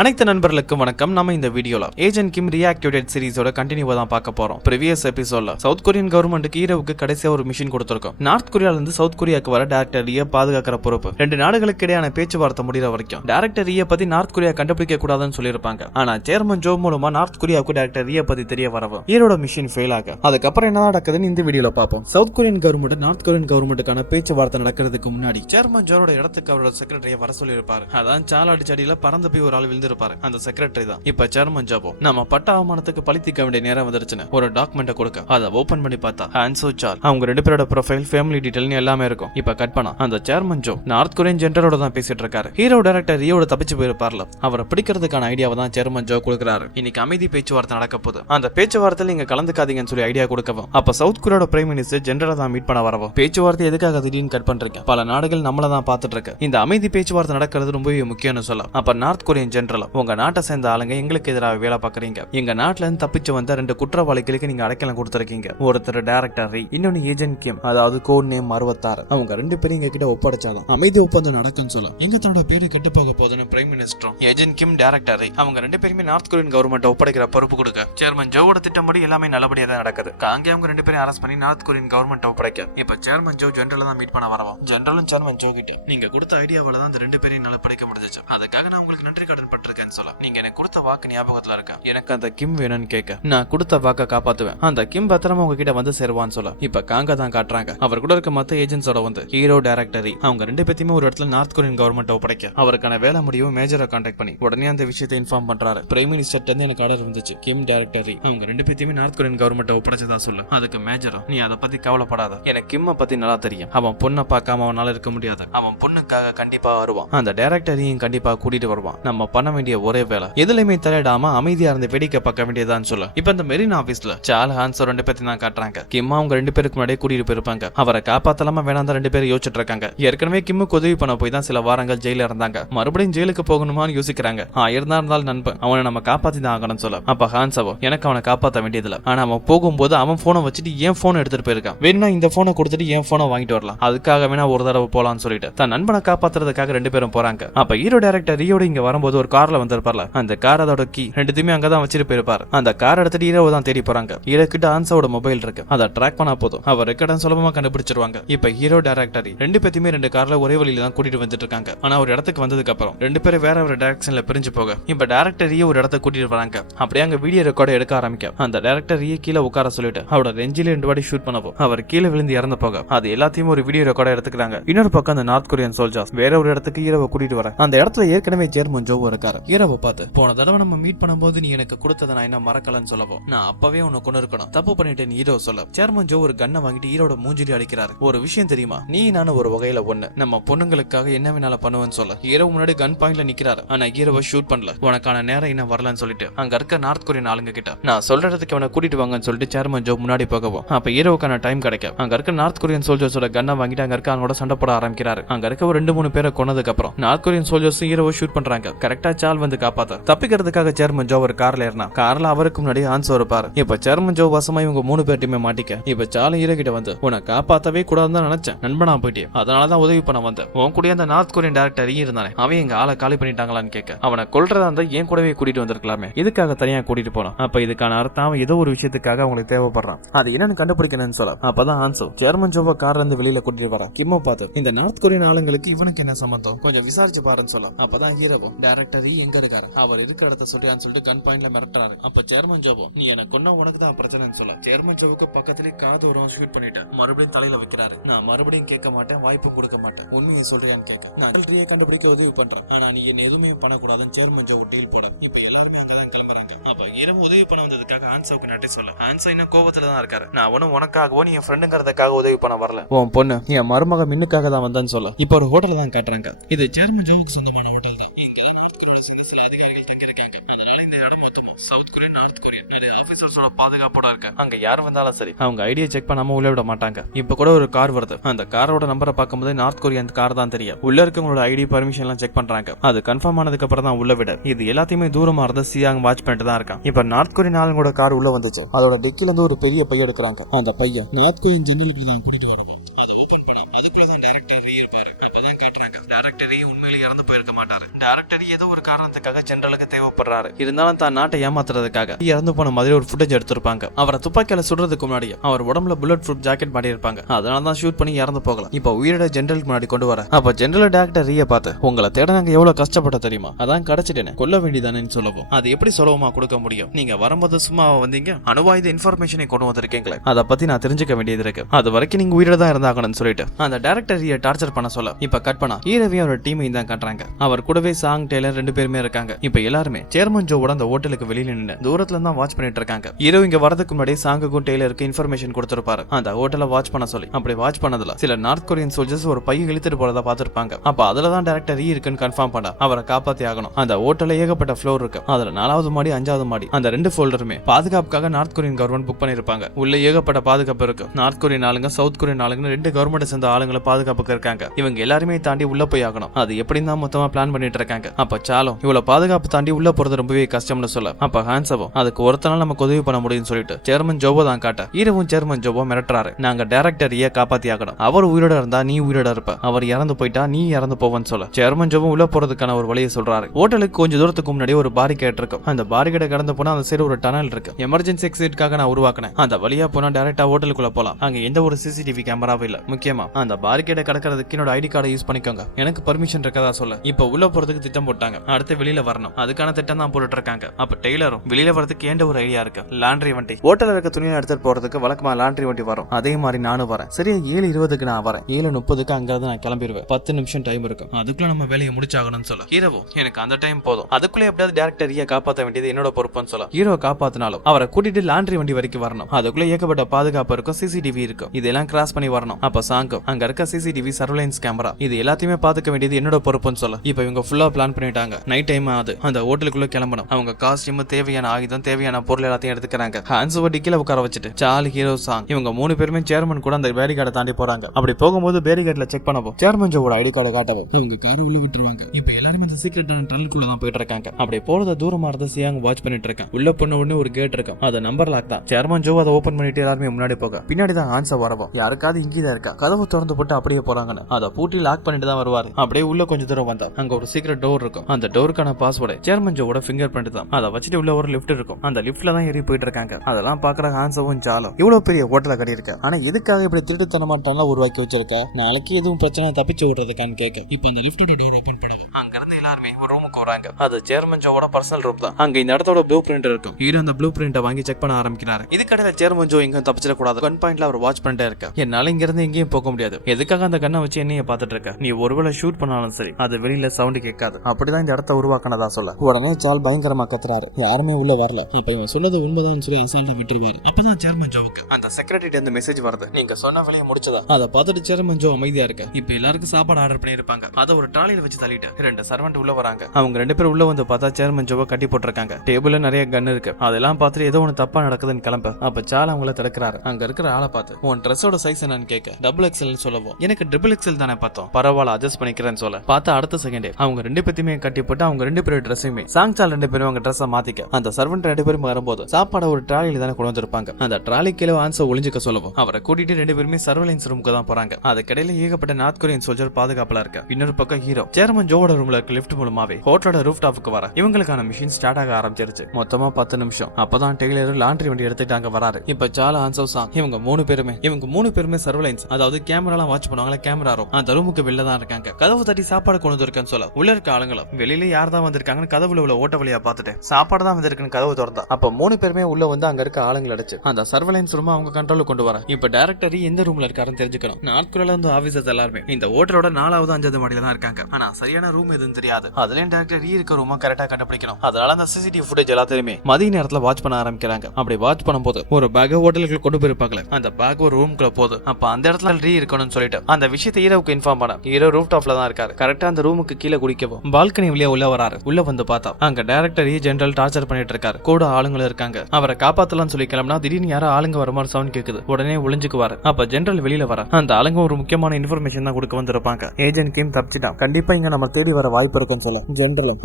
அனைத்து நண்பர்களுக்கும் வணக்கம். நம்ம இந்த வீடியோல ஏஜென்ட் கிம் ரீஆக்டிவேட்டட் சீரிஸோட கண்டினியூவா தான் பார்க்க போறோம். ப்ரீவியஸ் எபிசோட்ல சவுத் கொரியன் கவர்மெண்ட்டுக்கு ஹீரோவுக்கு கடைசியா ஒரு மிஷன் கொடுத்திருக்கோம். நார்த் கொரியால இருந்து சவுத் கொரியாக்கு வர டைரக்டர் ரீயை பாதுகாக்கிற பொறுப்பு ரெண்டு நாடுகளுக்கு இடையான பேச்சுவார்த்தை முடிகிற வரைக்கும் டைரக்டர் ரீயை பத்தி நார்த் கொரியா கண்டுபிடிக்க கூடாதுன்னு சொல்லியிருப்பாங்க. ஆனா சேர்மன் ஜோ மூலமா நார்த் கொரியாவுக்கு டைரக்டர் ரீயை பத்தி தெரிய வரவும் ஹீரோட மிஷன் ஃபெயில் ஆக அதுக்கப்புறம் என்ன நடக்குதுன்னு இந்த வீடியோல பார்ப்போம். South Korean government North Korean கவர்மெண்ட்டுக்கான பேச்சுவார்த்தை நடக்கிறதுக்கு முன்னாடி சேர்மன் ஜோரோட இடத்துக்கு அவரோட செக்ரட்டரியை வர சொல்லியிருப்பாரு. அதான் சாலாடி சடியில பறந்து போய் ஒரு ஆள் விழுந்திருப்பாரு. அந்த செக்ரட்டரி தான் இப்ப சேர்மன் ஜாபோ. நம்ம பட்ட அவமானத்துக்கு பழித்திக்க வேண்டிய நேரம் வந்துருச்சுன்னு ஒரு டாக்குமெண்ட் கொடுக்க அதை ஓபன் பண்ணி பார்த்தா ஹான்சோ சார் அவங்க ரெண்டு பேரோட ப்ரொஃபைல், ஃபேமிலி டீடைல் எல்லாமே இருக்கும். இப்ப கட் பண்ணா அந்த சேர்மன் ஜோ நார்த் கொரியன் ஜெனரலோட தான் பேசிட்டு இருக்காரு. ஹீரோ டைரக்டர் ரியோட தப்பிச்சு போயிருப்பார்ல, அவரை பிடிக்கிறதுக்கான ஐடியாவை தான் சேர்மன் ஜோ கொடுக்குறாரு. இன்னைக்கு அமைதி பேச்சுவார்த்தை நடக்க போகுது. அந்த பேச்சுவார்த்தையில் நீங்க கலந்துக்காதீங்கன்னு சொல்லி ஐடியா கொடுக்கவும் அப்ப சவுத் கொரியாவோட பிரைம் மினிஸ்டர் ஜெனரலை தான் மீட் பண்ண வரவும் பேச்சுவார்த்தை எதுக்காக திடீர்னு கட் பண்றீங்க, பல நாடுகள் நம்மள தான் பார்த்துட்டு இருக்கு, இந்த அமைதி பேச்சுவார்த்தை நடக்கிறது ரொம்பவே முக்கியம்னு சொல்ல அப்ப நார்த் கொரியன் ஜெனரல் உங்க நாட்டை சேர்ந்த ஆளுங்க எங்களுக்கு எதிராக வேலை பார்க்கறீங்க, எங்க நாட்டுல இருந்து தப்பிச்சு வந்த ரெண்டு குற்றவாளிகளுக்கு நீங்க அடைக்கலம் கொடுத்திருக்கீங்க, ஒருத்தர் டைரக்டர் ரீ, இன்னொன்னு ஏஜென்ட் கிம் அதாவது கோட் நேம் 66, அவங்க ரெண்டு பேரும் எங்க கிட்ட ஒப்படைச்சாதான் அமைதி ஒப்பந்தம் நடக்கும்னு சொல்ல எங்க தன்னோட பேரு கெட்டு போக போகுதுன்னு பிரைம் மினிஸ்டரும் ஏஜென்ட் கிம் டைரக்டர் ரீ அவங்க ரெண்டு பேருமே நார்த் கொரியன் கவர்மெண்ட் ஒப்படைக்கிற பொறுப்பு கொடுக்க சேர்மன் ஜோவோட திட்டப்படி எல்லாமே நல்லபடியா தான் நடக்குது. காங்கே அவங்க ரெண்டு பேரும் அரெஸ்ட் பண்ணி நார்த் கொரியன் கவர்மெண்ட் ஒப்படைக்க இப்ப சேர்மன் ஜோ ஜெனரல் தான் மீட் பண்ண வரவும் ஜெனரலும் சேர்மன் ஜோ கிட்ட நீங்க கொடுத்த ஐடியாவால தான் இந்த ரெண்டு பேரையும் நல்லா படிக்க முடிஞ்சிச்சு, அதுக்காக நான் உங்களுக்கு நன்றி கடன் பட்டிருக்கேன்னு சொல்ல நீங்க எனக்கு கொடுத்த வாக்கு ஞாபகத்துல இருக்க, எனக்கு அந்த கிம் வேணும்னு கேட்க நான் கொடுத்த வாக்க காப்பாத்துவேன், அந்த கிம் பத்திரமா உங்ககிட்ட வந்து சேருவான்னு சொல்ல இப்ப காங்க தான் காட்டுறாங்க. அவர் கூட இருக்க மத்த ஏஜென்ட்ஸோட வந்து ஹீரோ டைரக்டர் அவங்க ரெண்டு பேத்தையுமே ஒரு இடத்துல நார்த் கொரியன் கவர்மெண்ட் ஒப்படைக்க அவருக்கான வேலை முடியும் மேஜரை கான்டாக்ட் பண்ணி உடனே அந்த விஷயத்தை இன்ஃபார்ம் பண்றாரு. பிரைம் மினிஸ்டர் இருந்து எனக்கு ஆர்டர் வந்துச்சு, கிம் டைரக்டர் அவங்க ரெண்டு பேத்தையுமே நார்த் கொரியன் கவர்மெண்ட் ஒப்படைச்சதா சொல்ல அதுக்கு மேஜரும் நீ அதை பத்தி கவலைப்படாத, எனக்கு கிம்ம பத்தி நல்லா தெரியும், அவன் பொண்ணை பார்க்காம அவனால இருக்க முடியாது, அவன் பொண்ணுக்காக கண்டிப்பா வருவான், அந்த டைரக்டரையும் கண்டிப்பா கூட்டிட்டு வருவான், நம்ம பண்ண வேண்டிய ஒரே வேலை எதுலையுமே தலையிடாம அமைதியா இருந்து வேடிக்கை பார்க்க வேண்டியதான்னு சொல்ல இப்ப இந்த மெரினா ஆபீஸ்ல சால் ஹான்சோ ரெண்டு பேர்த்தையும் தான் காட்டுறாங்க. கிம்மா அவங்க ரெண்டு பேருக்கு முன்னாடியே கூட்டிட்டு போயிருப்பாங்க, அவரை காப்பாத்தலாம வேணாம் தான் ரெண்டு பேரும் யோசிச்சுட்டு இருக்காங்க. ஏற்கனவே கிம்முக்கு உதவி பண்ண போய் தான் சில வாரங்கள் ஜெயில இருந்தாங்க, மறுபடியும் ஜெயிலுக்கு போகணுமான்னு யோசிக்கிறாங்க. இருந்தாலும் நண்பன் அவனை நம்ம காப்பாத்தி தான் ஆகணும்னு சொல்ல அப்ப ஹான்சோ எனக்கு அவனை காப்பாற்ற வேண்டியதில்ல, ஆனா அவன் போகும்போது அவன் போனை வச்சுட்டு என் போனை எடுத்துட்டு போயிருக்கான், வேணா இந்த போனை கொடுத்துட்டு என் போனை வாங்கிட்டு வரலாம், அதுக்காக வேணா ஒரு தடவை போலான்னு சொல்லிட்டு தன் நண்பனை காப்பாத்துறதுக்காக ரெண்டு பேரும் போறாங்க. அப்ப ஹீரோ டைரக்டர் ரியோட இங்க வரும்போது ஒரு கார்ல வந்திருப்பார்ல, அந்த கார் அதோட கீ ரெண்டுத்தையுமே அங்கதான் வச்சிட்டு போயிருப்பாரு. அந்த கார் எடுத்துட்டு ஹீரோவை தான் தேடி போறாங்க. ஹீரோ கிட்ட ஹான்சோட மொபைல் இருக்கு, அதை ட்ராக் பண்ணா போதும் அவர் ரெக்கார்டன் சுலபமா கண்டுபிடிச்சிருவாங்க. இப்ப ஹீரோ டைரக்டர் ரெண்டு பேத்தையுமே ரெண்டு கார்ல ஒரே வழியில தான் கூட்டிட்டு வந்துட்டு இருக்காங்க. ஆனா ஒரு இடத்துக்கு வந்ததுக்கு அப்புறம் ரெண்டு பேரும் வேற ஒரு டைரக்ஷன்ல பிரிஞ்சு போக இப்ப டைரக்டர் ஒரு இடத்துக்கு கூட்டிட்டு வராங்க. அப்படியே அங்க வீடியோ ரெக்கார்ட் எடுக்க ஆரம்பிக்க அந்த டைரக்டர் கீழே உட்கார சொல்லிட்டு அவரோட ரெஞ்சில ரெண்டு வாட்டி ஷூட் பண்ணப்போ அவர் கீழே விழுந்து இறந்து போக அது எல்லாத்தையும் ஒரு வீடியோ ரெக்கார்டா எடுத்துக்கிறாங்க. இன்னொரு பக்கம் அந்த நார்த் கொரியன் சோல்ஜர்ஸ் வேற ஒரு இடத்துக்கு ஹீரோவை கூட்டிட்டு வர அந்த இடத்துல ஏற்கனவே சேர்மன் ஜோ இருக்காரு. ஹீரோவை பார்த்து போன தடவை நம்ம மீட் பண்ணும்போது நீ எனக்கு கொடுத்ததை நான் என்ன மறக்கலன்னு சொல்லவோ நான் அப்பவே உன்னை கொண்டு இருக்கணும், தப்பு பண்ணிட்டேன் ஹீரோ சொல்ல சேர்மன் ஜோ ஒரு கண்ணை வாங்கிட்டு ஹீரோட மூஞ்சிலி அடிக்கிறாரு. ஒரு விஷயம் தெரியுமா, நீ நானும் ஒரு வகையில ஒண்ணு, நம்ம பொண்ணுங்களுக்காக என்ன வேணாலும் பண்ணுவேன்னு சொல்ல ஹீரோ முன்னாடி கன் பாயிண்ட்ல நிக்கிறாரு. ஆனா ஹீரோவை ஷூட் பண்ணல, உனக்கான நேரம் என்ன வரலன்னு சொல்லிட்டு அங்க இருக்க நார்த் கொரியன் ஆளுங்க கிட்ட நான் சொல்ற இடத்துக்கு அவனை கூட்டிட்டு வாங்கன்னு சொல்லிட்டு சேர்மன் ஜோ முன்னாடி போகவும் அப்ப ஹீரோவுக்கான டைம் கிடைக்கும். அங்க இருக்க நார்த் கொரியன் சோல்ஜர்ஸோட கண்ணை வாங்கிட்டு அங்க இருக்க அவனோட சண்டை போட ஆரம்பிக்கிறாரு. அங்க இருக்க ஒரு 2-3 பேரை கொன்னதுக்கு அப்புறம் நார்த் கொரியன் சோல்ஜர்ஸ் ஹீரோவை ஷூட் பண்றாங்க. கரெக்டா சால் வந்து காப்பாத்த தப்பிக்கிறதுக்காக சேர்மன் ஜோ ஒரு கார்ல ஏறினா கார்ல அவருக்கு முன்னாடி ஹான்சோ இருப்பாரு. இப்ப சேர்மன் ஜோ வசமா இவங்க 3 பேர்ட்டுமே மாட்டிக்க இப்ப சால் ஹீரோ கிட்ட வந்து உன்னை காப்பாத்தவே கூடாதுன்னு தான் நினைச்சேன், நண்பனா போயிட்டே அதனாலதான் உதவி பண்ண வந்தேன், உன் கூட அந்த நார்த் கொரியன் டைரக்டர் இருந்தானே அவன் எங்க ஆளை காலி பண்ணிட்டாங்களான்னு கேட்க அவனை கொல்றதா இருந்தா ஏன் கூடவே கூட்டிட்டு வந்திருக்கலாமே, இதுக்காக தனியா கூட்டிட்டு போனோம், அப்ப இதுக்கான அர்த்தம் அவன் ஏதோ ஒரு விஷயத்துக்காக அவங்களுக்கு தேவைப்படுறான், அது என்னன்னு கண்டுபிடிக்கணும்னு சொல்ல அப்பதான் ஹான்சோ சேர்மன் ஜோவை கார்ல இருந்து வெளியில கூட்டிட்டு வர கிம்மோ பார்த்து இந்த நார்த் கொரியன் ஆளுங்களுக்கு இவனுக்கு என்ன சம்பந்தம் கொஞ்சம் விசாரிச்சு பாருன்னு சொல்ல அப்பதான் ஹீரோவோ டைரக்டர் எங்க இருக்காரு அவர் இருக்கிற இடத்த சொல்றான்னு சொல்லிட்டு கன் பாயிண்ட்ல மிரட்டுறாரு. அப்ப சேர்மன் ஜோவோ நீ எனக்கு கொன்னா உனக்கு தான் பிரச்சனைன்னு சொல்ல சேர்மன் ஜோவுக்கு பக்கத்திலே காது ஒரு ஷூட் பண்ணிட்டேன், மறுபடியும் தலையில வைக்கிறாரு. நான் மறுபடியும் கேட்க மாட்டேன், வாய்ப்பு கொடுக்க மாட்டேன், உண்மையை சொல்றியான்னு கேட்க நான் ரீயை கண்டுபிடிக்க உதவி பண்றேன், ஆனா நீ என்ன எதுவுமே பண்ணக்கூடாதுன்னு சேர்மன் ஜோ டீல் போட இப்ப எல்லாருமே அங்கதான் கிளம்புறாங்க. அப்ப இரவு உதவி பண்ண வந்ததுக்காக ஹான்சோக்கு நன்றி சொல்ல ஹான்சோ இன்னும் கோவத்துல தான் இருக்காரு. நான் ஒன்னும் உனக்காகவோ நீ என் ஃப்ரெண்டுங்கிறதுக்காக உதவி பண்ண வரல, உன் பொண்ணு என் மருமக மின்னுக்காக தான் வந்தேன்னு சொல்ல இப்ப ஒரு ஹோட்டல் தான் காட்டுறாங்க. இது சேர்மன் ஜோவுக்கு சொந்தமான ஹோட்டல் தான். எங்கெல்லாம் நார்த் கொரியால சேர்ந்த சில அதிகாரிகள் தங்கி இருக்காங்க, அதனால இந்த இடம் மொத்தமும் சவுத் கொரியா நார்த் கொரியா நிறைய ஆபீசர்ஸோட பாதுகாப்போட இருக்க அங்க யாரும் வந்தாலும் சரி அவங்க ஐடியா செக் பண்ணாம உள்ள விட மாட்டாங்க. இப்ப கூட ஒரு கார் வருது, அந்த காரோட நம்பரை பார்க்கும்போது நார்த் கொரியா கார் தான் தெரியும். உள்ள இருக்கவங்களோட ஐடி பர்மிஷன் எல்லாம் செக் பண்றாங்க, அது கன்ஃபார்ம் ஆனதுக்கு அப்புறம் தான் உள்ள விட இது எல்லாத்தையுமே தூரமா இருந்த சியாங் வாட்ச் பண்ணிட்டு தான் இருக்கான். இப்ப நார்த் கொரியன் ஆளுங்களோட கார் உள்ள வந்துச்சு, அதோட டெக்கில இருந்து ஒரு பெரிய பைய எடுக்கிறாங்க. அந்த பையன் நார்த் கொரியன் ஜெனரலுக்கு தான் கூட்டிட்டு வரணும், அதை ஓபன் பண்ண அதுக்கு அதுக்குள்ள தான் டைரக்டர் ரீ இருப்பாரு. அப்பதான் கேட்டுறாங்க டைரக்டர் ரீ உண்மையிலே இறந்து போயிருக்க மாட்டாரு. டைரக்டர் ஏதோ ஒரு காரணத்துக்காக ஜெனரலுக்கு தேவைப்படுறாரு. இருந்தாலும் தான் நாட்டை ஏமாத்துறதுக்காக இறந்து போன மாதிரி ஒரு ஃபுட்டேஜ் எடுத்திருப்பாங்க. அவரை துப்பாக்கியால சுடுறதுக்கு முன்னாடி அவர் உடம்புல புல்லட் ப்ரூஃப் ஜாக்கெட் மாட்டி இருப்பாங்க. அதனாலதான் ஷூட் பண்ணி இறந்து போகலாம். இப்ப உயிரோட ஜெனரலுக்கு முன்னாடி கொண்டு வர அப்ப ஜெனரல் டைரக்டர் ரீய பார்த்து உங்களை தேட நாங்க எவ்வளவு கஷ்டப்பட்ட தெரியுமா, அதான் கிடைச்சிட்டேன்னு கொல்ல வேண்டியதானு சொல்லவும் அது எப்படி சுலபமா கொடுக்க முடியும், நீங்க வரும்போது சும்மா வந்தீங்க அணுவாயுத இன்ஃபர்மேஷனை கொண்டு வந்திருக்கீங்களே, அதை பத்தி நான் தெரிஞ்சுக்க வேண்டியது இருக்கு, அது வரைக்கும் நீங்க உயிரோட தான் இருந்தாங்கன்னு சொல்லிட்டு அந்த டைரக்டர் ரீய டார்ச்சர் பண்ண சொல்ல இப்ப கட் பண்ணா ஹீரோவே அவரோட டீமையும் தான் காட்டுறாங்க. அவர் கூடவே சாங் டெய்லர் 2 பேருமே இருக்காங்க. இப்ப எல்லாருமே சேர்மன் ஜோவோட அந்த ஹோட்டலுக்கு வெளியில நின்று தூரத்துல தான் வாட்ச் பண்ணிட்டு இருக்காங்க. ஹீரோ இங்க வரதுக்கு முன்னாடி சாங்குக்கும் டெய்லருக்கு இன்ஃபர்மேஷன் கொடுத்திருப்பாரு அந்த ஹோட்டலை வாட்ச் பண்ண சொல்லி. அப்படி வாட்ச் பண்ணதுல சில நார்த் கொரியன் சோல்ஜர்ஸ் ஒரு பையன் இழுத்துட்டு போறதா பாத்துருப்பாங்க. அப்ப அதுலதான் டைரக்டர் ரீ இருக்குன்னு கன்ஃபார்ம் பண்ண அவரை காப்பாத்தி ஆகணும். அந்த ஹோட்டல்ல ஏகப்பட்ட ஃப்ளோர் இருக்கு. அதுல 4வது மாடி 5வது மாடி அந்த 2 ஃபோல்டருமே பாதுகாப்புக்காக நார்த் கொரியன் கவர்மெண்ட் புக் பண்ணிருப்பாங்க. உள்ள ஏகப்பட்ட பாதுகாப்பு இருக்கு. நார்த் கொரியன் ஆளுங்க சவுத் கொரியன் ஆளுங்க 2 கவர்மெண்ட் சேர்ந்த ஆளுங்களை பாதுகாப்புக்கு இருக்காங்க. இவங்க எல்லாருமே தாண்டி உள்ள போய் ஆகணும். அது எப்படின்னு தான் மொத்தமா பிளான் பண்ணிட்டு இருக்காங்க. அப்ப சாலும் இவ்வளவு பாதுகாப்பு தாண்டி உள்ள போறது ரொம்பவே கஷ்டம்னு சொல்ல அப்ப ஹான்சவும் அதுக்கு ஒருத்தனால நமக்கு உதவி பண்ண முடியும்னு சொல்லிட்டு சேர்மன் ஜோபோ தான் காட்ட ஹீரோவும் சேர்மன் ஜோபோ மிரட்டுறாரு. நாங்க டைரக்டர் ரீய காப்பாத்தி ஆகணும். அவர் உயிரோட இருந்தா நீ உயிரோட இருப்ப, அவர் இறந்து போயிட்டா நீ இறந்து போவன்னு சொல்ல சேர்மன் ஜோபோ உள்ள போறதுக்கான ஒரு வழியை சொல்றாரு. ஹோட்டலுக்கு கொஞ்சம் தூரத்துக்கு முன்னாடி ஒரு பாரிகேட் இருக்கும். அந்த பாரிகேட்டை கடந்து போனா அந்த சைடு ஒரு டனல் இருக்கு. எமர்ஜென்சி எக்ஸிட்காக நான் உருவாக்கினேன். அந்த வழியா போனா டைரக்டா ஹோட்டலுக்குள்ள போலாம். அங்க எந்த ஒரு சிசிடிவி கேமராவும் இல்ல. முக்கியமா அந்த பாரிகேட்டை கடக்கிறதுக்கு என்னோட ஐடி கார்டை யூஸ் பண்ணிக்கோங்க, எனக்கு பர்மிஷன் இருக்கதா சொல்ல இப்ப உள்ள போறதுக்கு திட்டம் போட்டாங்க. அடுத்து வெளியில வரணும், அதுக்கான திட்டம் தான் போட்டுட்டு இருக்காங்க. அப்ப டெய்லரும் வெளியில வரதுக்கு ஏண்ட ஒரு ஐடியா இருக்கு. லாண்ட்ரி வண்டி ஹோட்டல்ல இருக்க துணியை எடுத்துட்டு போறதுக்கு வழக்கமா லாண்ட்ரி வண்டி வரும். அதே மாதிரி நானும் வரேன். சரியா 7:20க்கு நான் வரேன். 7:30க்கு அங்கிருந்து நான் கிளம்பிடுவேன். 10 நிமிஷம் டைம் இருக்கும். அதுக்குள்ள நம்ம வேலையை முடிச்சாகணும்னு சொல்ல ஹீரோவோ எனக்கு அந்த டைம் போதும், அதுக்குள்ள எப்படியாவது டைரக்டர் ரீய காப்பாற்ற வேண்டியது என்னோட பொறுப்புன்னு சொல்ல ஹீரோ காப்பாத்தினாலும் அவரை கூட்டிட்டு லாண்ட்ரி வண்டி வரைக்கும் வரணும். அதுக்குள்ள ஏகப்பட்ட பாதுகாப்பு இருக்கும். சிசிடிவி இருக்கும். இதெல்லாம் கிராஸ் பண்ணி வரணும். அப்ப சாங்கும் அங்க இருக்க சிசிடிவி சர்வேலன்ஸ் கேமரா இது எல்லாத்தையுமே பாத்துக்க வேண்டியது என்னோட பொறுப்புன்னு சொல்ல இப்ப இவங்க ஃபுல்லா பிளான் பண்ணிட்டாங்க. நைட் டைம் ஆகுது. அந்த ஹோட்டலுக்குள்ள கிளம்பணும். அவங்க காஸ்டியூம் தேவையான ஆயுதம் தேவையான பொருள் எல்லாத்தையும் எடுத்துக்கிறாங்க. ஹான்சுவ டிக்கில உட்கார வச்சுட்டு சால் ஹீரோ சாங் இவங்க 3 பேருமே சேர்மன் கூட அந்த பேரிகார்டை தாண்டி போறாங்க. அப்படி போகும்போது பேரிகார்ட்ல செக் பண்ணவும் சேர்மன் ஜோவோட ஐடி கார்டை காட்டவும் இவங்க காரை உள்ள விட்டுருவாங்க. இப்ப எல்லாரும் அந்த சீக்ரெட்டான டனலுக்குள்ள தான் போயிட்டு இருக்காங்க. அப்படி போறத தூரமா இருந்த சியாங் வாட்ச் பண்ணிட்டு இருக்கான். உள்ள போன உடனே ஒரு கேட் இருக்கும். அது நம்பர் லாக் தான். சேர்மன் ஜோ அதை ஓபன் பண்ணிட்டு எல்லாருமே முன்னாடி போக பின்னாடி தான் ஹான்சா வரவும் யாருக்காவது இங்கேதான் இருக்கா கதவு திறந்து போட்டு அப்படியே போறாங்கன்னு அதை பூட்டி லாக் பண்ணிட்டு தான் வருவாரு. அப்படியே உள்ள கொஞ்சம் தூரம் வந்தா அங்க ஒரு சீக்ரெட் டோர் இருக்கும். அந்த டோருக்கான பாஸ்வேர்டு சேர்மன் ஜோவோட ஃபிங்கர் பிரிண்ட் தான். அதை வச்சுட்டு உள்ள ஒரு லிஃப்ட் இருக்கும். அந்த லிஃப்ட்ல தான் ஏறி போயிட்டு இருக்காங்க. அதெல்லாம் பாக்குற ஹான்சவும் சாலும் இவ்வளவு பெரிய ஹோட்டலை கட்டியிருக்க, ஆனா எதுக்காக இப்படி திருட்டுத்தனமா டனல் உருவாக்கி வச்சிருக்க, நாளைக்கு எதுவும் பிரச்சனை தப்பிச்சு விடுறதுக்கான்னு கேட்க இப்ப அந்த லிஃப்டோட டோர் ஓபன் பண்ணுது. அங்க இருந்து எல்லாருமே ஒரு ரூமுக்கு வராங்க. அது சேர்மன் ஜோவோட பர்சனல் ரூம் தான். அங்க இந்த இடத்தோட ப்ளூ பிரிண்ட் இருக்கும். ஹீரோ அந்த ப்ளூ பிரிண்ட வாங்கி செக் பண்ண ஆரம்பிக்கிறாரு. இதுக்கடையில சேர்மன் ஜோ எங்க தப்பிச்சிட கூடாது கன் பாயிண்ட்ல அவர் வாட்ச் பண்ணிட்டே இருக்க. என்னால இங்க இருந்து எங்கேயும் போக முடியாது. எதுக்காக அந்த கண்ணை வச்சு என்னைய பாத்துட்டு இருக்க, நீ ஒருவேளை ஷூட் பண்ணாலும் சரி அது வெளியில சவுண்ட் கேட்காது. அப்படிதான் இந்த இடத்த உருவாக்கினதா சொல்ல உடனே சால் பயங்கரமா கத்துறாரு. யாருமே உள்ள வரல. இப்ப இவன் சொன்னது உண்மைதான் சொல்லி அசால்ட்டா விட்டுருவாரு. அப்பதான் சேர்மன் ஜோவுக்கு அந்த செக்ரட்டரிட்ட இருந்து மெசேஜ் வருது. நீங்க சொன்ன வேலையை முடிச்சதா? அதை பார்த்துட்டு சேர்மன் ஜோ அமைதியா இருக்க. இப்ப எல்லாருக்கும் சாப்பாடு ஆர்டர் பண்ணிருப்பாங்க. அதை ஒரு ட்ராலியில வச்சு தள்ளிட்டு 2 சர்வெண்ட் உள்ள வராங்க. அவங்க 2 பேரும் உள்ள வந்து பார்த்தா சேர்மன் ஜோவை கட்டி போட்டிருக்காங்க. டேபிள்ல நிறைய கன் இருக்கு. அதெல்லாம் பார்த்துட்டு ஏதோ ஒன்று தப்பா நடக்குதுன்னு கிளம்ப அப்ப சால் அவங்கள தடுக்கிறாரு. அங்க இருக்கிற ஆளை பார்த்து உன் ட்ரெஸ்ஸோட சைஸ் என்னன்னு கேட்க XXL சொல்லவும் எனக்கு XXL தானே பார்த்தோம், பரவாயில்ல அட்ஜஸ்ட் பண்ணிக்கிறேன்னு சொல்ல பார்த்தா அடுத்த செகண்டே அவங்க 2 பேத்தையுமே கட்டி போட்டு அவங்க 2 பேரும் ட்ரெஸ்ஸுமே சாங் சால் 2 பேரும் அவங்க ட்ரெஸ்ஸை மாத்திக்க அந்த சர்வெண்ட் 2 பேரும் வரும்போது சாப்பாடு ஒரு ட்ராலியில தானே கொண்டு வந்திருப்பாங்க. அந்த ட்ராலி கீழே ஆன்சர் ஒளிஞ்சுக்க சொல்லவும் அவரை கூட்டிட்டு 2 பேருமே சர்வேலன்ஸ் ரூமுக்கு தான் போறாங்க. அதுக்கிடையில ஏகப்பட்ட நார்த் கொரியன் சோல்ஜர் பாதுகாப்புல இருக்க. இன்னொரு பக்கம் ஹீரோ சேர்மன் ஜோவோட ரூம்ல இருக்க லிஃப்ட் மூலமாவே ஹோட்டலோட ரூஃப் டாப்புக்கு வர இவங்களுக்கான மிஷின் ஸ்டார்ட் ஆக ஆரம்பிச்சிருச்சு. மொத்தமா 10 நிமிஷம். அப்பதான் டெய்லர் லாண்ட்ரி வண்டி எடுத்துட்டு அங்க வராரு. இப்ப சால் ஆன்சர் சாங் இவங்க 3 பேருமே சர்வேலன்ஸ் அதாவது கேமராலாம் வாட்ச் பண்ணுவாங்களா கேமரா ரூம் அந்த ரூமுக்கு வெளில தான் இருக்காங்க. கதவு தட்டி சாப்பாடு கொண்டு வந்திருக்கேன்னு சொல்ல உள்ள இருக்க ஆளுங்களும் வெளியில யார் தான் வந்திருக்காங்கன்னு கதவுல உள்ள ஓட்ட வழியா பார்த்துட்டு சாப்பாடு தான் வந்திருக்குன்னு கதவு திறந்தா அப்ப 3 பேருமே உள்ள வந்து அங்க இருக்க ஆளுங்களை அடிச்சு அந்த சர்வேலன்ஸ் ரூம் அவங்க கண்ட்ரோலுக்கு கொண்டு வர இப்ப டைரக்டர் எந்த ரூம்ல இருக்காருன்னு தெரிஞ்சுக்கணும். நார்த் கொரியால இருந்து ஆபீசர்ஸ் எல்லாருமே இந்த ஹோட்டலோட 4வது 5வது மாடியில தான் இருக்காங்க. ஆனா சரியான ரூம் எதுவும் தெரியாது. அதுலயும் டைரக்டர் இருக்க ரூமா கரெக்டா கண்டுபிடிக்கணும். அதனால அந்த சிசிடிவி ஃபுட்டேஜ் எல்லாத்தையுமே மதிய நேரத்துல வாட்ச் பண்ண ஆரம்பிக்கிறாங்க. அப்படி வாட்ச் பண்ணும்போது ஒரு பேக் ஹோட்டலுக்கு கொண்டு போயிருப்பாங்களே அந்த பேக் ஒரு ரூம்குள்ள போகுது. அப்ப அந்த இடத்துல இருக்கணும்னு சொல்லிட்டு அந்த விஷயத்தை ஹீரோவுக்கு இன்ஃபார்ம் பண்ண ஹீரோ ரூஃப் டாப்ல தான் இருக்காரு. கரெக்டா அந்த ரூமுக்கு கீழே குடிக்கவும் பால்கனி வழியா உள்ள வராரு. உள்ள வந்து பார்த்தா அங்க டைரக்டர் ஜெனரல் டார்ச்சர் பண்ணிட்டு இருக்காரு. கூட ஆளுங்களும் இருக்காங்க. அவரை காப்பாத்தலாம்னு சொல்லி கிளம்பினா திடீர்னு யாரோ ஆளுங்க வர மாதிரி சவுண்ட் கேக்குது. உடனே ஒளிஞ்சுக்குவாரு. அப்ப ஜெனரல் வெளியில வர அந்த ஆளுங்க ஒரு முக்கியமான இன்ஃபர்மேஷன் தான் கொடுக்க வந்திருப்பாங்க. ஏஜென்ட் கிம் தப்பிச்சிட்டான், கண்டிப்பா இங்க நம்ம தேடி வர வாய்ப்பு இருக்குன்னு சொல்ல ஜெனரல்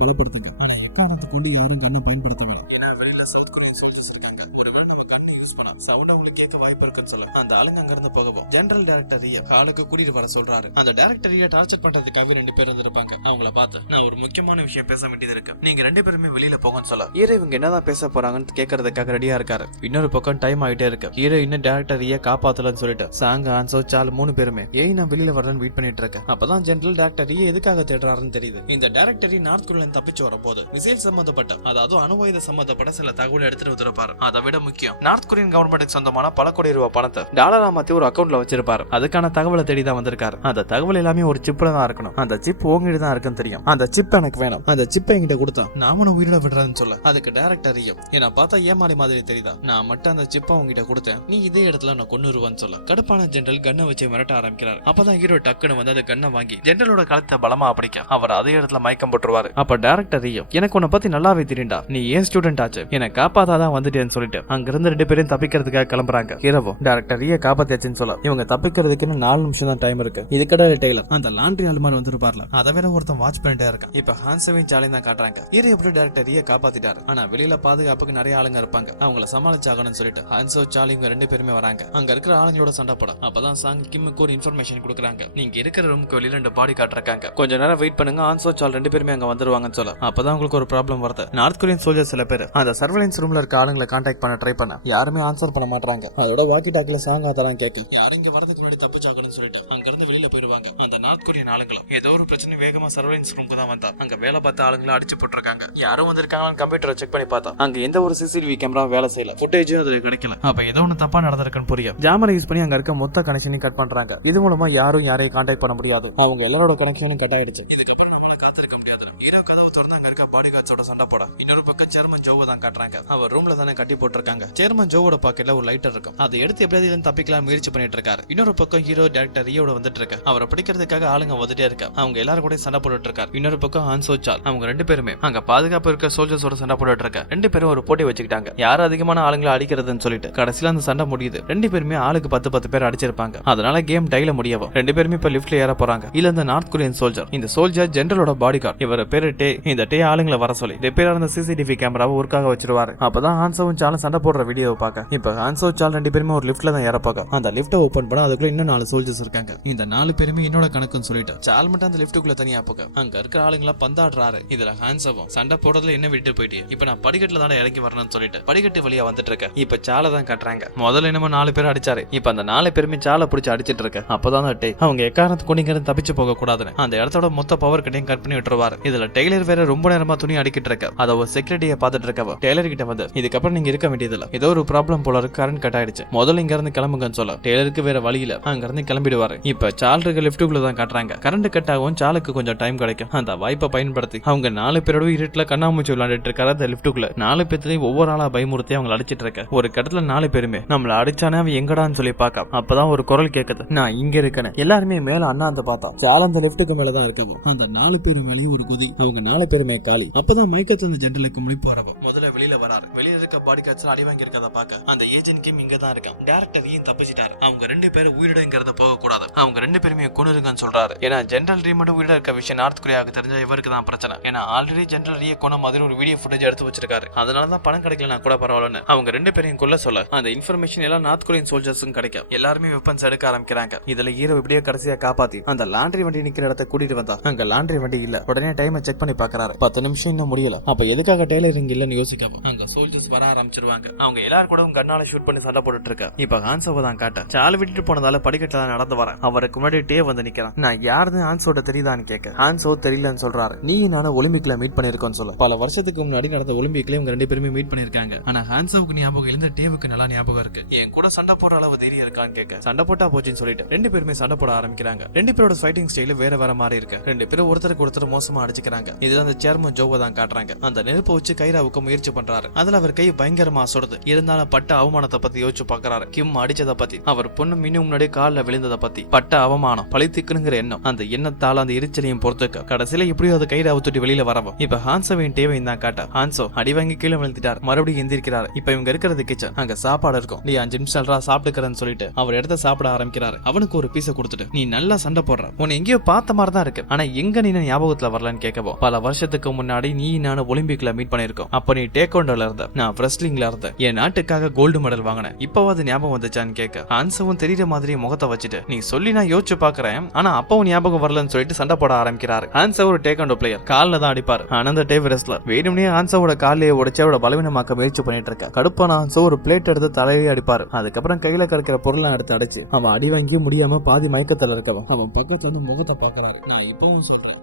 பயப்படுத்துங்க. ஆனா எக்காரணத்தை கொண்டு யாரும் கண்ணை பயன்படுத்த வேண்டாம். ஏன்னா வெளியில சவுத் கொரியன் சோல்ஜர்ஸ் இருக்காங்க. ஒருவேளை நம்ம கண்ணை யூஸ் பண்ணா சவுண்ட் அவங்களுக்கு கேட்க வாய்ப்பு இருக்குன்னு சொல்ல அந்த ஆளுங்க அங்க இருந்து போகவும் ஜெனரல் டைரக்டர் ரியா ஹாலுக்கு கூட்டிட்டு வர சொல்றாரு. அந்த டைரக்டர் ரியா டார்ச்சர் பண்றதுக்காக 2 பேர் இருந்திருப்பாங்க. அவங்கள பார்த்து நான் ஒரு முக்கியமான விஷயம் பேச வேண்டியது இருக்கு, நீங்க 2 பேருமே வெளியில போங்கன்னு சொல்ல ஹீரோ இவங்க என்னதான் பேச போறாங்கன்னு கேட்கறதுக்காக ரெடியா இருக்காரு. இன்னொரு பக்கம் டைம் ஆயிட்டே இருக்கு. ஹீரோ இன்னும் டைரக்டர் ரியா காப்பாத்தலன்னு சொல்லிட்டு சாங் ஆன்சோ சால் 3 பேருமே நான் வெளியில வரேன்னு வெயிட் பண்ணிட்டு இருக்கேன். அப்பதான் ஜெனரல் டைரக்டர் ரியா எதுக்காக தேடுறாருன்னு தெரியுது. இந்த டைரக்டர் நார்த் கொரியால தப்பிச்சு வர போது மிசைல் சம்பந்தப்பட்ட அதாவது அணுவாயுத சம்பந்தப்பட்ட சில தகவல் எடுத்துட்டு வந்திருப்பாரு. அதை விட முக்கியம் நார்த் கொரியன் கவர்மெண்ட்டுக்கு சொந்தமான பல கோடி ரூபாய் பணத்தை டாலரா மாத்தி ஒரு அக்கௌண்ட்ல வச்சிருப்பாரு. அதுக்கான தகவலை தேடி தான் வந்திருக்காரு. அந்த தகவல் எல்லாமே ஒரு சிப்ல தான் இருக்கணும். அந்த சிப் உங்ககிட்ட தான் இருக்குன்னு தெரியும். அந்த சிப் எனக்கு வேணும். அந்த சிப்பை என்கிட்ட கொடுத்தா நாம உயிரோட விடுறதுன்னு சொல்ல அதுக்கு டைரக்டர் ரியா என்ன பார்த்தா ஏமாளி மாதிரி தெரியுதா, நான் மட்டும் அந்த சிப்பை உங்ககிட்ட கொடுத்தேன், நீ இதே இடத்துல நான் கொன்னுருவான்னு சொல்ல கடுப்பான ஜெனரல் கண்ணை வச்சு மிரட்ட ஆரம்பிக்கிறார். அப்பதான் ஹீரோ டக்குன்னு வந்து அந்த கண்ணை வாங்கி ஜெனரலோட கழுத்தை பலமா பிடிக்க அவர் அதே இடத்துல மயக்கம் போட்டுருவாரு. அப்ப டைரக்டர் ரியா எனக்கு உன்னை பத்தி நல்லாவே தெரியும்டா, நீ ஏன் ஸ்டூடெண்ட் ஆச்சு, என்னை காப்பாத்தாதான் வந்துட்டேன்னு சொல்லிட்டு அங்கிருந்து 2 பேரும் தப்பிக்கிறதுக்காக கிளம்புறாங்க. ஹீரோவும் டைரக்டர் ரியா காப்பாத்தியாச்சுன்னு சொல்ல இவங்க தப்பிக்கிறதுக்கு 4 நிமிஷம் தான் டைம் இருக்கு. இதுக்கட டெய்லர் அந்த லாண்ட்ரி ஆல்மார் வந்துருப்பார்ல அதை வேற ஒருத்தன் வாட்ச் பண்ணிட்டே இருக்கான். இப்ப ஹான்சவையும் சாலையும் தான் காட்டுறாங்க. ஹீரோ எப்படி டைரக்டர் ரியா காப்பாத்திட்டாரு, ஆனா வெளியில பாதுகாப்புக்கு நிறைய ஆளுங்க இருப்பாங்க, அவங்கள சமாளிச்சாகணும்னு சொல்லிட்டு ஹான்சோ சாலி இவங்க 2 பேருமே வராங்க. அங்க இருக்கிற ஆளுங்களோட சண்டை போட அப்பதான் சாங் கிம்முக்கு ஒரு இன்ஃபர்மேஷன் கொடுக்குறாங்க. நீங்க இருக்கிற ரூமுக்கு வெளியில 2 பாடி காட்டுறாங்க, கொஞ்ச நேரம் வெயிட் பண்ணுங்க, ஹான்சோ சால் 2 பேருமே அங்க வந்துருவாங்கன்னு சொல்ல அப்பதான் உங்களுக்கு ஒரு ப்ராப்ளம் வருது. நார்த் கொரியன் சோல்ஜர் சில பேர் அந்த சர்வேலன்ஸ் ரூம்ல இருக்க ஆளுங்களை கான்டாக்ட் பண்ண ட்ரை பண்ண யாருமே ஆன்சர் பண்ண மாட்டாங்க. அதோட வாக்கி டாக்கில சாங் ஆதலாம் கேக்கு யாரும் இங்க வரதுக்கு முன்னாடி தப்பிச்சாகணும்னு சொல்லிட்டு அங்க இருந்து வெளியில போயிருவாங்க. அந்த நார்த் கொரியன் ஆளுங்களும் ஏதோ ஒரு பிரச்சனை வேகமா சர்வேலன்ஸ் ரூமுக்கு தான் வந்தா அங்க வேலை பார்த்த ஆளுங்களை அடிச்சு போட்டுருக்காங்க. யாரும் வந்திருக்காங்கன்னு கம்ப்யூட்டரை செக் பண்ணி பார்த்தா அங்க எந்த ஒரு சிசிடிவி கேமரா வேலை செய்யல, ஃபுட்டேஜும் அதுல கிடைக்கல. அப்ப ஏதோ ஒண்ணு தப்பா நடந்திருக்குன்னு புரியும். ஜாமரை யூஸ் பண்ணி அங்க இருக்க மொத்த கனெக்ஷனையும் கட் பண்றாங்க. இது மூலமா யாரும் யாரையும் கான்டாக்ட் பண்ண முடியாது. அவங்க எல்லாரோட கனெக்ஷனும் கட் ஆயிடுச்சு. இதுக்கப்புறம் நம்மள காத்திருக்க முடியாது. ஹீரோ கதவு திறந்து அங்க இருக்க பாடி கார்ட்ஸோட சண்டை போட இன்னொரு பக்கம் சேர்மன் ஜோவை தான் காட்டுறாங்க. அவர் ரூம்ல தானே கட்டி போட்டிருக்காங்க. சேர்மன் ஜோவோட பாக்கெட்ல ஒரு லைட்டர் இருக்கும். அதை எடுத்து எப்படியாவது தப்பிக்கலாம் முயற்சி பண்ணிட்டு இருக்காரு. இன்னொரு பக்கம் ஹீரோ டைரக்டர் ரியோட வந்துட்டு இருக்க அவரை பிடிக்கிறதுக்காக ஆளுங்க வந்துட்டே இருக்க அவங்க எல்லாரும் கூட சண்டை போட்டுட்டு இருக்காரு. இன்னொரு பக்கம் ஹான்சோ சால் அவங்க 2 பேருமே அங்க பாதுகாப்பு இருக்க சோல்ஜர்ஸோட சண்டை போட்டுட்டு இருக்க 2 பேரும் ஒரு போட்டி வச்சுக்கிட்டாங்க, யார் அதிகமான ஆளுங்களை அடிக்கிறதுன்னு சொல்லிட்டு. கடைசியில அந்த சண்டை முடியுது. 2 பேருமே ஆளுக்கு 10 பேர் அடிச்சிருப்பாங்க. அதனால கேம் டைல முடியவும் 2 பேருமே இப்ப லிஃப்ட்ல ஏற போறாங்க. இல்ல இந்த நார்த் கொரியன் சோல்ஜர் இந்த சோல்ஜர் ஜெனரலோட பாடி கார்டு இவர பேரு டே. இந்த டே ஆளுங்களை வர சொல்லி ரிப்பேரா இருந்த சிசிடிவி கேமராவை ஒர்க்காக வச்சிருவாரு. அப்பதான் ஹான்சோவும் சாலும் சண்டை போடுற வீடியோவை பார்க்க இப்ப ஹான்சோ சால் 2 பேருமே ஒரு லிஃப்ட்ல தான் ஏறப்பாங்க. அந்த லிஃப்ட்டை ஓபன் பண்ண அதுக்குள்ள இன்னும் 4 சோல்ஜர்ஸ் இருக்காங்க. இந்த 4 பேருமே என்னோட கணக்குன்னு சொல்லிட்டு சால் மட்டும் அந்த லிஃப்ட்டுக்குள்ள தனியா போக அங்க இருக்கிற ஆளுங்களா பந்தாடுறாரு. இதுல ஹான்சோவும் சண்டை போடுறதுல என்ன விட்டு போயிட்டு இப்ப நான் படிக்கட்டுல தான் இறங்கி வரணும்னு சொல்லிட்டு படிக்கட்டு வழியா வந்துட்டு இருக்கேன். இப்ப சாலை தான் காட்டுறாங்க. முதல்ல என்னமோ 4 பேர் அடிச்சாரு. இப்ப அந்த 4 பேருமே சாலை பிடிச்சி அடிச்சிட்டு இருக்க அப்பதான் டே அவங்க எக்காரணத்துக்கு கொண்டு தப்பிச்சு போக கூடாதுன்னு அந்த இடத்தோட மொத்த பவர் கிட்டையும் கட் பண்ணி விட்டுருவாரு. இதுல டெய்லர் வேற ரொம்ப நேரமா துணி அடிக்கிட்டு இருக்க அத ஒரு செக்யூரிட்டியை பார்த்துட்டு இருக்கவ டெய்லர் கிட்ட வந்து இதுக்கப்புறம் நீங்க இருக்க வேண்டியதில்ல, ஏதோ ஒரு ப்ராப்ளம் போல இருக்கு, கரண்ட் கட் ஆயிடுச்சு, முதல்ல இங்க இருந்து கிளம்புங்கன்னு சொல்ல டெய்லருக்கு வேற வழியில அங்க இருந்து கிளம்பிடுவாரு. இப்ப சால் இருக்க லிஃப்ட்டுக்குள்ள தான் காட்டுறாங்க. கரண்ட் கட் ஆகும் சாலுக்கு கொஞ்சம் டைம் கிடைக்கும். அந்த வாய்ப்பை பயன்படுத்தி அவங்க 4 பேரோட இருட்டுல கண்ணாமூச்சி விளையாண்டுட்டு இருக்காரு. அந்த லிஃப்ட்டுக்குள்ள 4 பேர்த்தையும் ஒவ்வொரு ஆளா பயமுறுத்தி அவங்க அடிச்சிட்டு இருக்க ஒரு கடத்துல 4 பேருமே நம்மள அடிச்சானே அவன் எங்கடான்னு சொல்லி பாக்க அப்பதான் ஒரு குரல் கேக்குது, நான் இங்க இருக்கேன்னு. எல்லாருமே மேல அண்ணாந்து பார்த்தா சால் அந்த லிஃப்ட்டுக்கு மேலதான் இருக்கவும் அந்த 4 பேரும் மேலேயும் ஒரு குதி அவங்க 4 பேருமே காலி. அப்பதான் மைக்கத்துல அந்த ஜெனரலுக்கு முழிப்பு வரவும் முதல்ல வெளியில வராரு. வெளியில இருக்க பாடி கார்ட்ஸ் அடி வாங்கி இருக்கத பாக்க அந்த ஏஜென்ட் கிம் இங்க தான் இருக்கான். டைரக்டர் ஏன் தப்பிச்சிட்டாரு, அவங்க 2 பேரும் உயிரிழங்கிறத போக கூடாது, அவங்க 2 பேருமே கொன்னுருங்கன்னு சொல்றாரு. ஏன்னா ஜெனரல் ரீ மட்டும் உயிரிழ இருக்க விஷயம் நார்த் கொரியாவுக்கு தெரிஞ்சா இவருக்கு தான் பிரச்சனை. ஏன்னா ஆல்ரெடி ஜெனரல் ரீ கொன்ன மாதிரி ஒரு வீடியோ ஃபுட்டேஜ் எடுத்து வச்சிருக்காரு. அதனாலதான் பணம் கிடைக்கலனா கூட பரவாயில்லன்னு அவங்க 2 பேரையும் கொல்ல சொல்ல அந்த இன்ஃபர்மேஷன் எல்லாம் நார்த் கொரியன் சோல்ஜர்ஸும் கிடைக்கும். எல்லாருமே வெப்பன்ஸ் எடுக்க ஆரம்பிக்கிறாங்க. இதுல ஹீரோ இப்படியே கடைசியா காப்பாத்தி அந்த லாண்ட்ரி வண்டி நிக்கிற இடத்த கூட்டிட்டு வந்தா அங்க லாண்ட்ரி வண்டி இல்ல. உடனே டைமை செக் பண்ணி பாக்குறாரு. 10 நிமிஷம் இன்னும் முடியல. அப்ப எதுக்காக டெய்லரிங் இல்லன்னு யோசிக்காம அங்க சோல்ஜர்ஸ் வர ஆரம்பிச்சிருவாங்க. அவங்க எல்லாரும் கூட கண்ணால ஷூட் பண்ணி சண்டை போட்டுட்டு இருக்க இப்ப ஹான்சோவை தான் காட்ட சால விட்டுட்டு போனதால படிக்கட்டுல நடந்து வர அவருக்கு முன்னாடி டே வந்து நிக்கிறான். நான் யாருன்னு ஹான்சோட தெரியுதான்னு கேட்க ஹான்சோ தெரியலன்னு சொல்றாரு. நீ நானும் ஒலிம்பிக்ல மீட் பண்ணிருக்கோன்னு சொல்ல பல வருஷத்துக்கு முன்னாடி நடந்த ஒலிம்பிக்ல இவங்க 2 பேருமே மீட் பண்ணிருக்காங்க. ஆனா ஹான்சோவுக்கு ஞாபகம் இல்ல, டேவுக்கு நல்லா ஞாபகம் இருக்கு. என் கூட சண்டை போடுற அளவு தைரியம் இருக்கான்னு கேட்க சண்டை போட்டா போச்சுன்னு சொல்லிட்டு 2 பேருமே சண்டை போட ஆரம்பிக்கிறாங்க. 2 பேரோட ஃபைட்டிங் ஸ்டைல் வேற வேற மாதிரி இருக்கு. 2 பேரும் ஒருத்தருக்கு ஒருத்தர் மோசமா அடிச்சுக்கிறாங்க. இதுல அந்த சேர்மன் ஜோவை தான் காட்டுறாங்க. அந்த நெருப்பை வச்சு கைராவுக்கு முயற்சி பண்றாரு. அதுல அவர் கை பயங்கரமா சுடுது. இருந்தாலும் பட்ட அவமானத்தை பத்தி யோசிச்சு பாக்குறாரு. கிம் அடிச்சதை பத்தி, அவர் பொண்ணு மின்னு முன்னாடி காலில் விழுந்ததை பத்தி, பட்ட அவமானம் பழித்துக்குங்கிற எண்ணம், அந்த எண்ணத்தால அந்த எரிச்சலையும் பொறுத்துக்க கடைசியில எப்படியோ அது கைரை அவுத்துட்டு வெளியில வரவும் இப்ப ஹான்சோவின் டேவையும் தான் காட்ட ஹான்சோ அடி வாங்கி கீழே விழுந்துட்டார். மறுபடியும் எந்திரிக்கிறாரு. இப்ப இவங்க இருக்கிறது கிச்சன். அங்க சாப்பாடு இருக்கும். நீ 5 நிமிஷம் சாப்பிட்டுக்கிறேன்னு சொல்லிட்டு அவர் இடத்த சாப்பிட ஆரம்பிக்கிறாரு. அவனுக்கு ஒரு பீஸை கொடுத்துட்டு நீ நல்லா சண்டை போடுற, உன்னை எங்கேயோ பார்த்த மாதிரி தான் இருக்கு, ஆனா எங்க நீ ஞாபகத்துல வரலன்னு கேட்கவும் பல வருஷத்துக்கு இதுக்கு முன்னாடி நீ நானும் ஒலிம்பிக்ல மீட் பண்ணிருக்கோம். அப்ப நீ டேக்வாண்டோல இருந்த, நான் ரெஸ்லிங்ல இருந்தேன். என் நாட்டுக்காக கோல்டு மெடல் வாங்கினேன். இப்பவாது ஞாபகம் வந்துச்சான்னு கேட்க ஹான்சவும் தெரியற மாதிரி முகத்தை வச்சுட்டு, நீ சொல்லி நான் யோசிச்சு பாக்குறேன், ஆனா அப்பவும் ஞாபகம் வரலன்னு சொல்லிட்டு சண்டை போட ஆரம்பிக்கிறாரு. ஹான்சோ ஒரு டேக்வாண்டோ பிளேயர், காலில் தான் அடிப்பாரு. ஆனந்த டேவ் ரெஸ்லர் வேணும்னே ஹான்சோட காலையை உடைச்சு அவரோட பலவீனமாக்க முயற்சி பண்ணிட்டு இருக்க. கடுப்பான ஹான்சோ ஒரு பிளேட் எடுத்து தலையே அடிப்பாரு. அதுக்கப்புறம் கையில கறக்கிற பொருளை எடுத்து அடைச்சு அவன் அடி வாங்கி முடியாம பாதி மயக்கத்துல இருக்கவன் அவன் பக்கத்துல வந்து முகத்தை பாக்குறாரு. நான் இப்பவும் சொல்றேன்,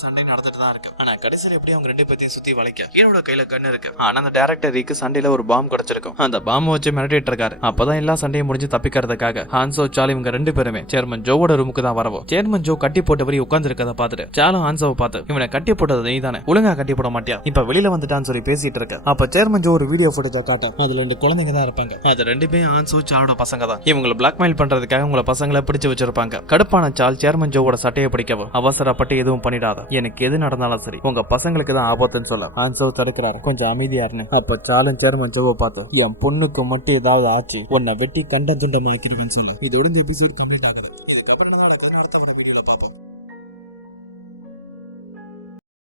சண்டை நடந்துட்டு தான் இருக்கு. ஆனா கடைசியில எப்படி அவங்க ரெண்டு பேத்தையும் சுத்தி வளைக்க ஹீரோட கையில கண்ணு இருக்கு. ஆனா அந்த டைரக்டருக்கு சண்டையில ஒரு பாம் கிடைச்சிருக்கும். அந்த பாம் வச்சு மிரட்டிட்டு இருக்காரு. அப்பதான் எல்லா சண்டையும் முடிஞ்சு தப்பிக்கிறதுக்காக ஹான்சோ சார்லி இவங்க ரெண்டு பேருமே சேர்மன் ஜோவோட ரூமுக்கு தான் வரவும், சேர்மன் ஜோ கட்டி போட்டவரி உட்கார்ந்து இருக்கதை பார்த்துட்டு சாலும் ஹான்சோவை பார்த்து, இவனை கட்டி போட்டது நீ தானே, ஒழுங்கா கட்டி போட மாட்டியா, இப்ப வெளியில வந்துட்டான்னு சொல்லி பேசிட்டு இருக்க. அப்ப சேர்மன் ஜோ ஒரு வீடியோ போட்டோ காட்டும். அதுல 2 குழந்தைங்க தான் இருப்பாங்க. அது 2 பேரும் ஹான்சோ சாலோட பசங்க தான். இவங்களை பிளாக்மெயில் பண்றதுக்காக உங்களை பசங்களை பிடிச்சு வச்சிருப்பாங்க. கடுப்பான சால் சேர்மன் ஜோவோட சட்டையை பிடிக்கவும், அவசரப்பட்டு எதுவும் பண்ணிடாத, எனக்கு எது நடந்தாலும் சரி உங்க பசங்களுக்கு தான் ஆபத்துன்னு சொல்ல ஹான்சோ தடுக்கிறாரு, கொஞ்சம் அமைதியா இருந்து. அப்ப சாலும் சேர்மன் ஜோவை பார்த்து, என் பொண்ணுக்கு மட்டும் ஏதாவது ஆச்சு உன்னை வெட்டி கண்ட துண்டமாக்கிறேன்னு சொல்ல. இதோட இந்த எபிசோட் கம்ப்ளீட் ஆகுது. இதுக்கப்புறம்